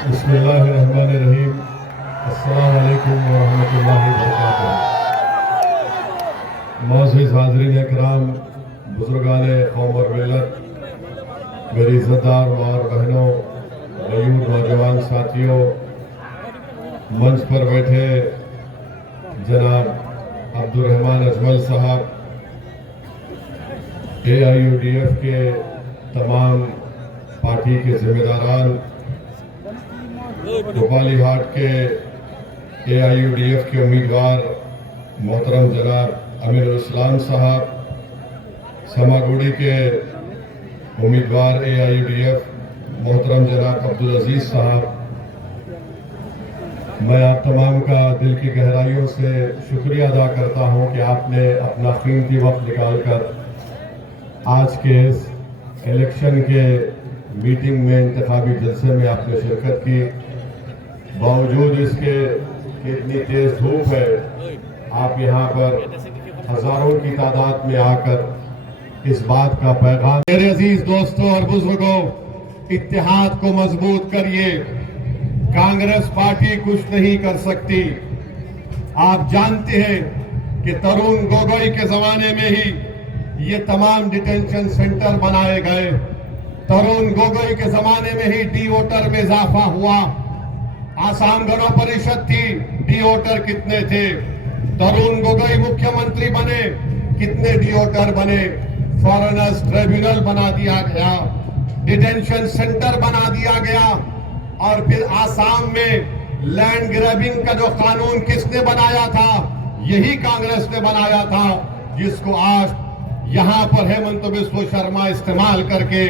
بسم اللہ الرحمن الرحیم۔ السلام علیکم ورحمۃ اللہ وبرکاتہ۔ معزز حاضرین اکرام، بزرگان قوم اور ملت، میری عزتدار ماں اور بہنوں، غیور نوجوان ساتھیوں، منچ پر بیٹھے جناب عبدالرحمن اجمل صاحب، AIUDF کے تمام پارٹی کے ذمہ داران، بھوپالی ہاٹ کے AIUDF کے امیدوار محترم جناب امین الاسلام صاحب، سماگوڑی کے امیدوار AIUDF محترم جناب عبدالعزیز صاحب، میں آپ تمام کا دل کی گہرائیوں سے شکریہ ادا کرتا ہوں کہ آپ نے اپنا قیمتی وقت نکال کر آج کے اس الیکشن کے میٹنگ میں، انتخابی جلسے میں آپ نے شرکت کی۔ باوجود اس کے کہ اتنی تیز دھوپ ہے، آپ یہاں پر ہزاروں کی تعداد میں آ کر اس بات کا پیغام۔ میرے عزیز دوستوں اور بزرگوں، اتحاد کو مضبوط کریے، کانگریس پارٹی کچھ نہیں کر سکتی۔ آپ جانتے ہیں کہ ترون گوگوئی کے زمانے میں ہی یہ تمام ڈیٹینشن سینٹر بنائے گئے۔ ترون گوگوئی کے زمانے میں ہی ڈی ووٹر میں اضافہ ہوا۔ آسام گنو پریشد تھی، ڈی ووٹر کتنے تھے؟ ترون گوگوئی مکھیہ منتری بنے، کتنے ڈی ووٹر بنے؟ فارنرز ٹریبیونل بنا دیا گیا، ڈیٹینشن سینٹر بنا دیا گیا، اور پھر آسام میں لینڈ گریبنگ کا جو قانون کس نے بنایا تھا؟ یہی کانگریس نے بنایا تھا، جس کو آج یہاں پر ہیمنت بسوا شرما استعمال کر کے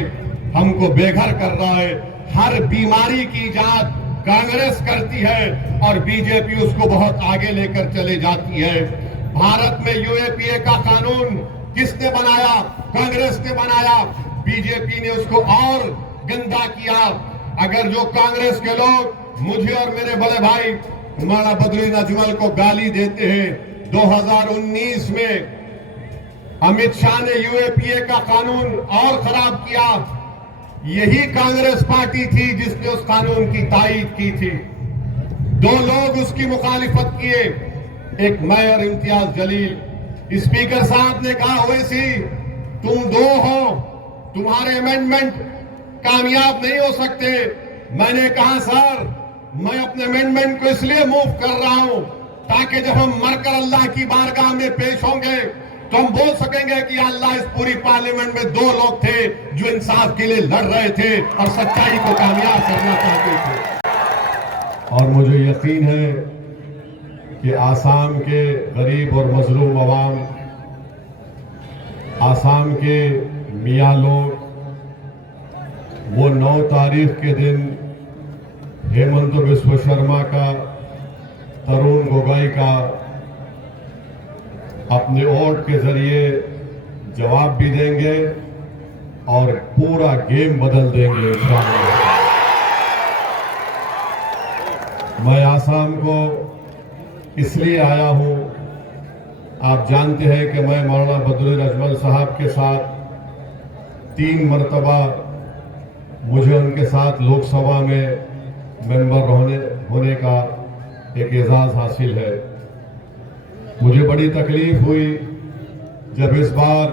ہم کو بے گھر کر رہا ہے۔ ہر بیماری کی ایجاد کانگریس کرتی ہے اور BJP اس کو بہت آگے لے کر چلے جاتی ہے۔ بھارت میں UAPA کا قانون کس نے بنایا؟ کانگریس نے بنایا۔ BJP نے اس کو اور گندا کیا۔ اگر جو کانگریس کے لوگ مجھے اور میرے بڑے بھائی مولانا بدرالدین اجمل کو گالی دیتے ہیں، 2019 میں امت شاہ نے UAPA کا قانون اور خراب کیا۔ یہی کانگریس پارٹی تھی جس نے اس قانون کی تائید کی تھی۔ دو لوگ اس کی مخالفت کیے، ایک میں اور امتیاز جلیل۔ اسپیکر صاحب نے کہا اویسی تم دو ہو، تمہارے امینڈمنٹ کامیاب نہیں ہو سکتے۔ میں نے کہا سر، میں اپنے امینڈمنٹ کو اس لیے موو کر رہا ہوں تاکہ جب ہم مر کر اللہ کی بارگاہ میں پیش ہوں گے تو ہم بول سکیں گے کہ اللہ، اس پوری پارلیمنٹ میں دو لوگ تھے جو انصاف کے لیے لڑ رہے تھے اور سچائی کو کامیاب کرنا چاہتے تھے۔ اور مجھے یقین ہے کہ آسام کے غریب اور مظلوم عوام، آسام کے میاں لوگ، وہ 9 تاریخ کے دن ہیمنت بسوا شرما کا، ترون گوگوئی کا اپنے ووٹ کے ذریعے جواب بھی دیں گے اور پورا گیم بدل دیں گے انشاءاللہ۔ میں آسام کو اس لیے آیا ہوں، آپ جانتے ہیں کہ میں مولانا بدرالدین اجمل صاحب کے ساتھ 3 مرتبہ مجھے ان کے ساتھ لوک سبھا میں ممبر ہونے کا ایک اعزاز حاصل ہے۔ مجھے بڑی تکلیف ہوئی جب اس بار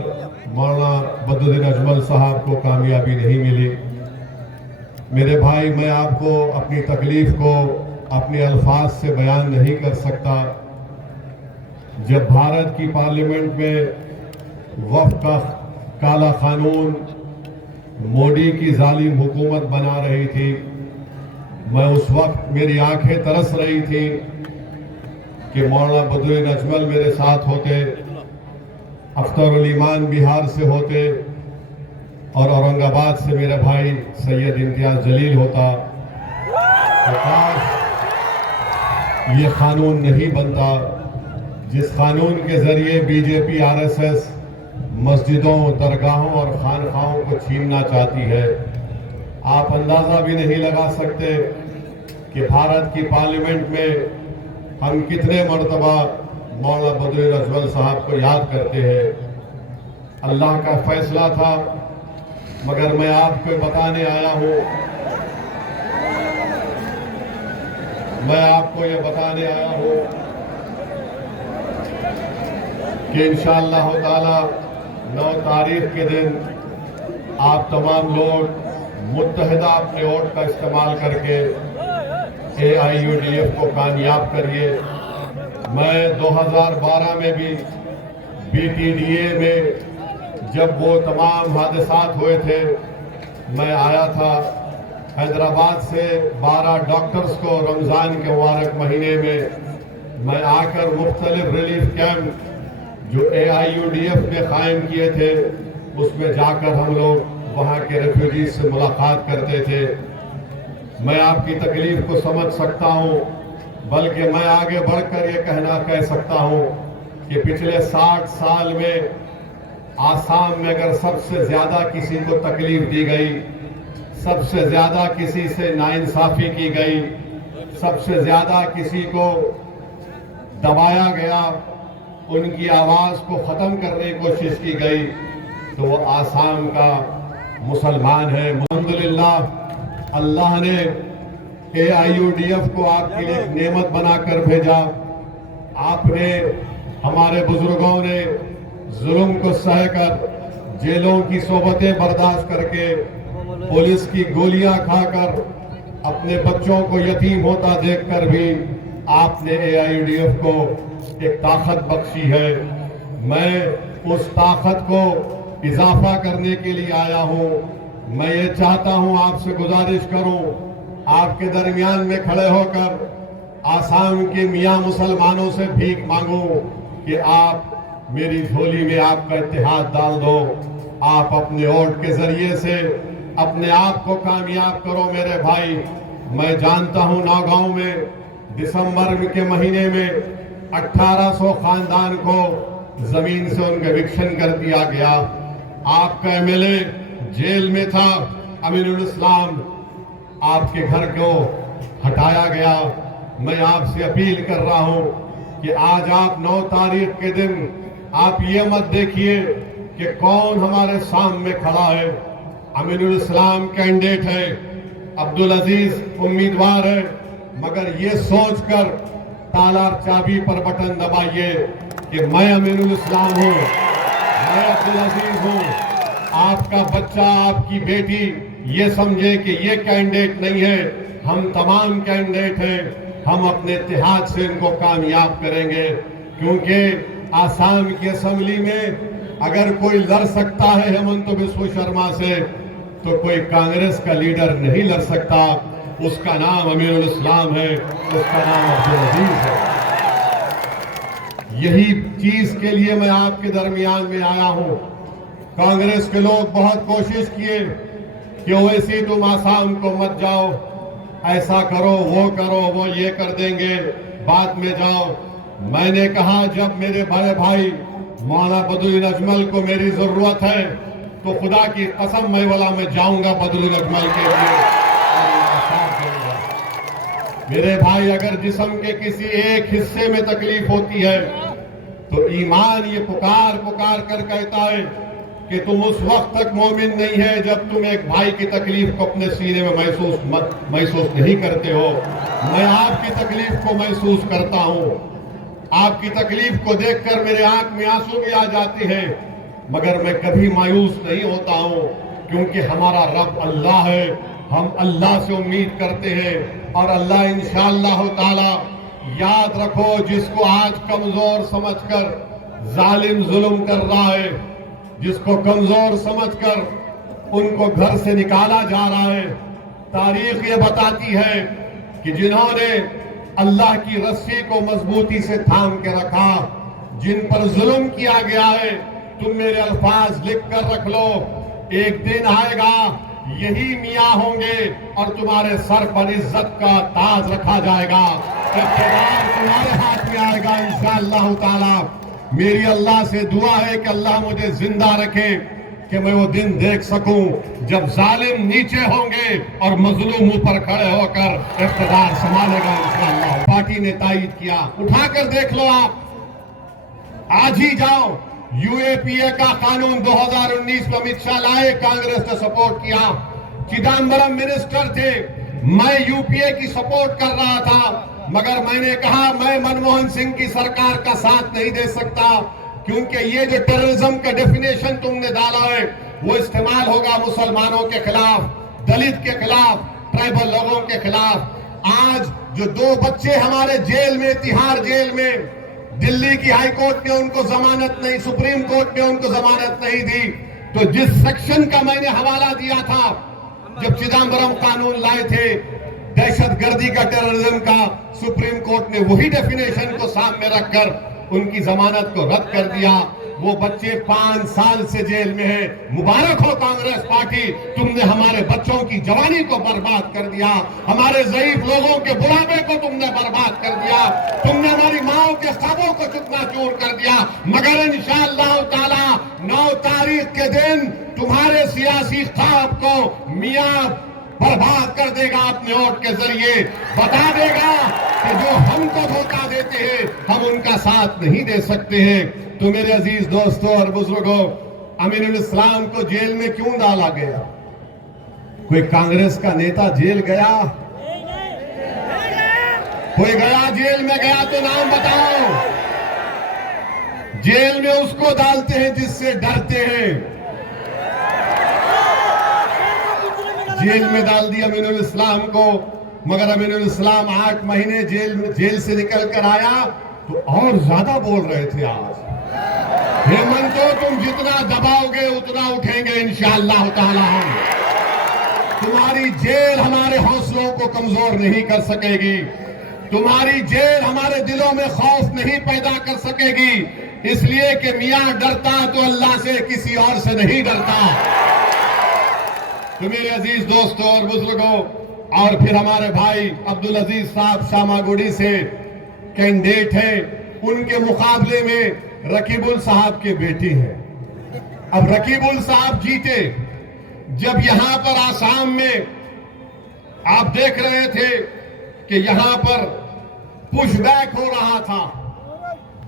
مولانا بدرالدین اجمل صاحب کو کامیابی نہیں ملی۔ میرے بھائی، میں آپ کو اپنی تکلیف کو اپنے الفاظ سے بیان نہیں کر سکتا۔ جب بھارت کی پارلیمنٹ میں وفد کا کالا قانون مودی کی ظالم حکومت بنا رہی تھی، میں اس وقت میری آنکھیں ترس رہی تھی کہ مولانا بدرالدین اجمل میرے ساتھ ہوتے، اختر الایمان بہار سے ہوتے، اور اورنگ آباد سے میرا بھائی سید امتیاز جلیل ہوتا، تو کاش یہ قانون نہیں بنتا جس قانون کے ذریعے BJP RSS مسجدوں، درگاہوں اور خانقاہوں کو چھیننا چاہتی ہے۔ آپ اندازہ بھی نہیں لگا سکتے کہ بھارت کی پارلیمنٹ میں ہم کتنے مرتبہ مولانا بدرالدین اجمل صاحب کو یاد کرتے ہیں۔ اللہ کا فیصلہ تھا، مگر میں آپ کو بتانے آیا ہوں میں آپ کو یہ بتانے آیا ہوں کہ انشاءاللہ تعالی 9 تاریخ کے دن آپ تمام لوگ متحدہ اپنے ووٹ کا استعمال کر کے AIUDF کو کامیاب کریے۔ میں 2012 میں بھی BTDA میں جب وہ تمام حادثات ہوئے تھے میں آیا تھا حیدرآباد سے 12 ڈاکٹرز کو رمضان کے مبارک مہینے میں آ کر مختلف ریلیف کیمپ جو AIUDF نے قائم کیے تھے اس میں جا کر ہم لوگ وہاں کے ریفیوجیز سے ملاقات کرتے تھے۔ میں آپ کی تکلیف کو سمجھ سکتا ہوں، بلکہ میں آگے بڑھ کر یہ کہہ سکتا ہوں کہ پچھلے 60 سال میں آسام میں اگر سب سے زیادہ کسی کو تکلیف دی گئی، سب سے زیادہ کسی سے ناانصافی کی گئی، سب سے زیادہ کسی کو دبایا گیا، ان کی آواز کو ختم کرنے کی کوشش کی گئی تو وہ آسام کا مسلمان ہے۔ الحمدللہ اللہ نے AIUDF کو آپ کے لیے ایک نعمت بنا کر بھیجا۔ آپ نے، ہمارے بزرگوں نے ظلم کو سہ کر، جیلوں کی صحبتیں برداشت کر کے، پولیس کی گولیاں کھا کر، اپنے بچوں کو یتیم ہوتا دیکھ کر بھی آپ نے AIUDF کو ایک طاقت بخشی ہے۔ میں اس طاقت کو اضافہ کرنے کے لیے آیا ہوں۔ میں یہ چاہتا ہوں، آپ سے گزارش کروں، آپ کے درمیان میں کھڑے ہو کر آسام کے میاں مسلمانوں سے بھیک مانگوں کہ آپ میری جھولی میں آپ کا اتحاد ڈال دو، آپ اپنے ووٹ کے ذریعے سے اپنے آپ کو کامیاب کرو میرے بھائی۔ میں جانتا ہوں ناگاؤں میں دسمبر کے مہینے میں 1800 خاندان کو زمین سے ان کا ایوکشن کر دیا گیا۔ آپ کا MLA جیل میں تھا، امین الاسلام، آپ کے گھر کو ہٹایا گیا۔ میں آپ سے اپیل کر رہا ہوں کہ آج آپ 9 تاریخ کے دن آپ یہ مت دیکھیے کہ کون ہمارے سامنے کھڑا ہے۔ امین الاسلام کینڈیڈیٹ ہے، عبدالعزیز امیدوار ہے، مگر یہ سوچ کر تالار چابی پر بٹن دبائیے کہ میں امین الاسلام ہوں، میں عبدالعزیز ہوں۔ آپ کا بچہ، آپ کی بیٹی یہ سمجھے کہ یہ کینڈیڈیٹ نہیں ہے، ہم تمام کینڈیڈیٹ ہیں، ہم اپنے اتحاد سے ان کو کامیاب کریں گے۔ کیونکہ آسام کی اسمبلی میں اگر کوئی لڑ سکتا ہے ہیمنت بسوا شرما سے تو کوئی کانگریس کا لیڈر نہیں لڑ سکتا۔ اس کا نام امین الاسلام ہے، اس کا نام عبدالعزیز ہے۔ یہی چیز کے لیے میں آپ کے درمیان میں آیا ہوں۔ کانگریس کے لوگ بہت کوشش کیے کہ اویسی تم آسام کو مت جاؤ، ایسا کرو، وہ یہ کر دیں گے، بعد میں جاؤ۔ میں نے کہا جب میرے بڑے بھائی مولانا بدرالدین اجمل کو میری ضرورت ہے تو خدا کی قسم میں جاؤں گا بدرالدین اجمل کے لیے اور ان کا ساتھ دوں گا۔ میرے بھائی، اگر جسم کے کسی ایک حصے میں تکلیف ہوتی ہے تو ایمان یہ پکار کر کہتا ہے کہ تم اس وقت تک مومن نہیں ہے جب تم ایک بھائی کی تکلیف کو اپنے سینے میں محسوس نہیں کرتے ہو۔ میں آپ کی تکلیف کو محسوس کرتا ہوں، آپ کی تکلیف کو دیکھ کر میرے آنکھ میں آنسو بھی آ جاتے ہیں، مگر میں کبھی مایوس نہیں ہوتا ہوں کیونکہ ہمارا رب اللہ ہے۔ ہم اللہ سے امید کرتے ہیں اور اللہ انشاءاللہ تعالی، یاد رکھو، جس کو آج کمزور سمجھ کر ظالم ظلم کر رہا ہے، جس کو کمزور سمجھ کر ان کو گھر سے نکالا جا رہا ہے، تاریخ یہ بتاتی ہے کہ جنہوں نے اللہ کی رسی کو مضبوطی سے تھام کے رکھا، جن پر ظلم کیا گیا ہے، تم میرے الفاظ لکھ کر رکھ لو، ایک دن آئے گا یہی میاں ہوں گے اور تمہارے سر پر عزت کا تاج رکھا جائے گا، اقتدار تمہارے ہاتھ میں آئے گا انشاءاللہ تعالی۔ میری اللہ سے دعا ہے کہ اللہ مجھے زندہ رکھے کہ میں وہ دن دیکھ سکوں جب ظالم نیچے ہوں گے اور مظلوم اوپر کھڑے ہو کر اقتدار سنبھالے گا انشاءاللہ۔ پارٹی نے تائید کیا، اٹھا کر دیکھ لو، آپ آج ہی جاؤ، UAPA کا قانون 2019 میں امت شاہ لائے، کانگریس نے سپورٹ کیا، چدمبرم منسٹر تھے، میں یو پی اے کی سپورٹ کر رہا تھا، مگر میں نے کہا میں منموہن سنگھ کی سرکار کا ساتھ نہیں دے سکتا، کیونکہ یہ جو ٹیررزم کا ڈیفینیشن تم نے ڈالا ہے وہ استعمال ہوگا مسلمانوں کے خلاف، دلت کے خلاف، ٹرائبل لوگوں کے خلاف۔ آج جو 2 بچے ہمارے جیل میں، تہاڑ جیل میں، دلی کی ہائی کورٹ نے ان کو ضمانت نہیں، سپریم کورٹ نے ان کو ضمانت نہیں دی، تو جس سیکشن کا میں نے حوالہ دیا تھا جب چدمبرم قانون لائے تھے دہشت گردی کا، ٹیررزم کا، سپریم کورٹ نے وہی ڈیفینیشن کو سامنے رکھ کر ان کی ضمانت کو رد کر دیا۔ وہ بچے 5 سال سے جیل میں ہیں۔ مبارک ہو کانگریس پارٹی، تم نے ہمارے بچوں کی جوانی کو برباد کر دیا، ہمارے ضعیف لوگوں کے بڑھاپے کو تم نے برباد کر دیا، تم نے ہماری ماؤں کے خوابوں کو چکنا چور کر دیا، مگر انشاءاللہ تعالی 9 تاریخ کے دن تمہارے سیاسی خواب کو میاں برباد کر دے گا، اپنے ووٹ کے ذریعے بتا دے گا کہ جو ہم کو دھوکہ دیتے ہیں ہم ان کا ساتھ نہیں دے سکتے ہیں۔ تو میرے عزیز دوستوں اور بزرگوں، امین الاسلام کو جیل میں کیوں ڈالا گیا؟ کوئی کانگریس کا نیتا جیل گیا؟ کوئی گیا جیل میں گیا تو نام بتاؤ۔ جیل میں اس کو ڈالتے ہیں جس سے ڈرتے ہیں۔ جیل میں ڈال دیا امین الاسلام کو، مگر امین الاسلام 8 مہینے جیل سے نکل کر آیا تو اور زیادہ بول رہے تھے۔ آج ہیمنتو تم جتنا دباؤ گے اتنا اٹھیں گے انشاءاللہ تعالی ہم۔ تمہاری جیل ہمارے حوصلوں کو کمزور نہیں کر سکے گی، تمہاری جیل ہمارے دلوں میں خوف نہیں پیدا کر سکے گی، اس لیے کہ میاں ڈرتا تو اللہ سے کسی اور سے نہیں ڈرتا۔ تو میرے عزیز دوستوں اور بزرگوں، اور پھر ہمارے بھائی عبدالعزیز صاحب شاماگوڑی سے کینڈیڈیٹ ہیں، ان کے مقابلے میں رکیب صاحب کے بیٹے ہیں۔ اب رکیب صاحب جیتے، جب یہاں پر آسام میں آپ دیکھ رہے تھے کہ یہاں پر پش بیک ہو رہا تھا،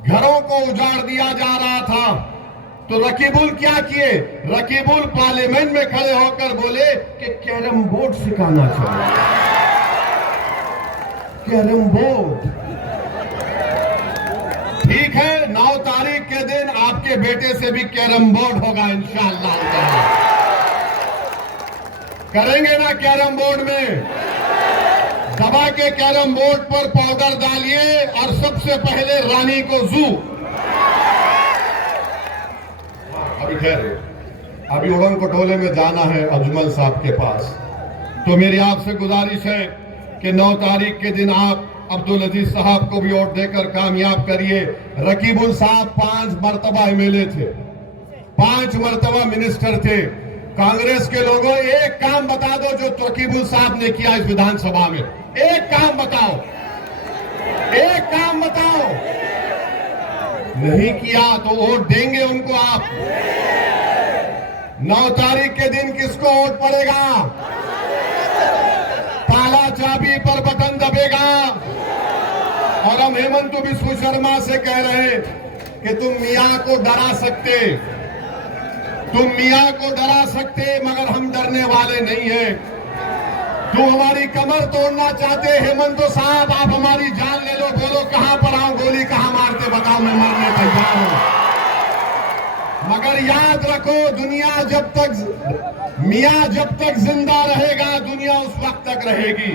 گھروں کو اجاڑ دیا جا رہا تھا، تو رکیب کیا کیے؟ رکیب پارلیمنٹ میں کھڑے ہو کر بولے کہ کیرم بورڈ سکھانا چاہیے۔ کیرم بورڈ ٹھیک ہے، 9 تاریخ کے دن آپ کے بیٹے سے بھی کیرم بورڈ ہوگا انشاءاللہ تعالی۔ کریں گے نا کیرم بورڈ میں؟ دبا کے کیرم بورڈ پر پاؤڈر ڈالیے اور سب سے پہلے رانی کو زو۔ ابھی اڑن کٹولے میں جانا ہے اجمل صاحب کے پاس، تو میری آپ سے گزارش ہے کہ 9 تاریخ کے دن آپ عبدالعزیز صاحب کو بھی ووٹ دے کر کامیاب کریے۔ رکیب صاحب 5 مرتبہ MLA تھے، 5 مرتبہ منسٹر تھے۔ کانگریس کے لوگوں ایک کام بتا دو جو رکیب صاحب نے کیا اس ویدھان سبھا میں، ایک کام بتاؤ، ایک کام بتاؤ۔ نہیں کیا تو ووٹ دیں گے ان کو آپ۔ 9 تاریخ کے دن کس کو ووٹ پڑے گا؟ تالا چابی پر بٹن دبے گا۔ اور ہم ہیمنت بسو شرما سے کہہ رہے ہیں کہ تم میاں کو ڈرا سکتے، تم میاں کو ڈرا سکتے، مگر ہم ڈرنے والے نہیں ہیں۔ تم ہماری کمر توڑنا چاہتے ہیمنت صاحب، آپ ہماری جان لے لو، بولو کہاں پر آؤں، گولی کہاں مارتے بتاؤ، میں مرنے تیار ہوں۔ مگر یاد رکھو، دنیا جب تک، میاں جب تک زندہ رہے گا دنیا اس وقت تک رہے گی۔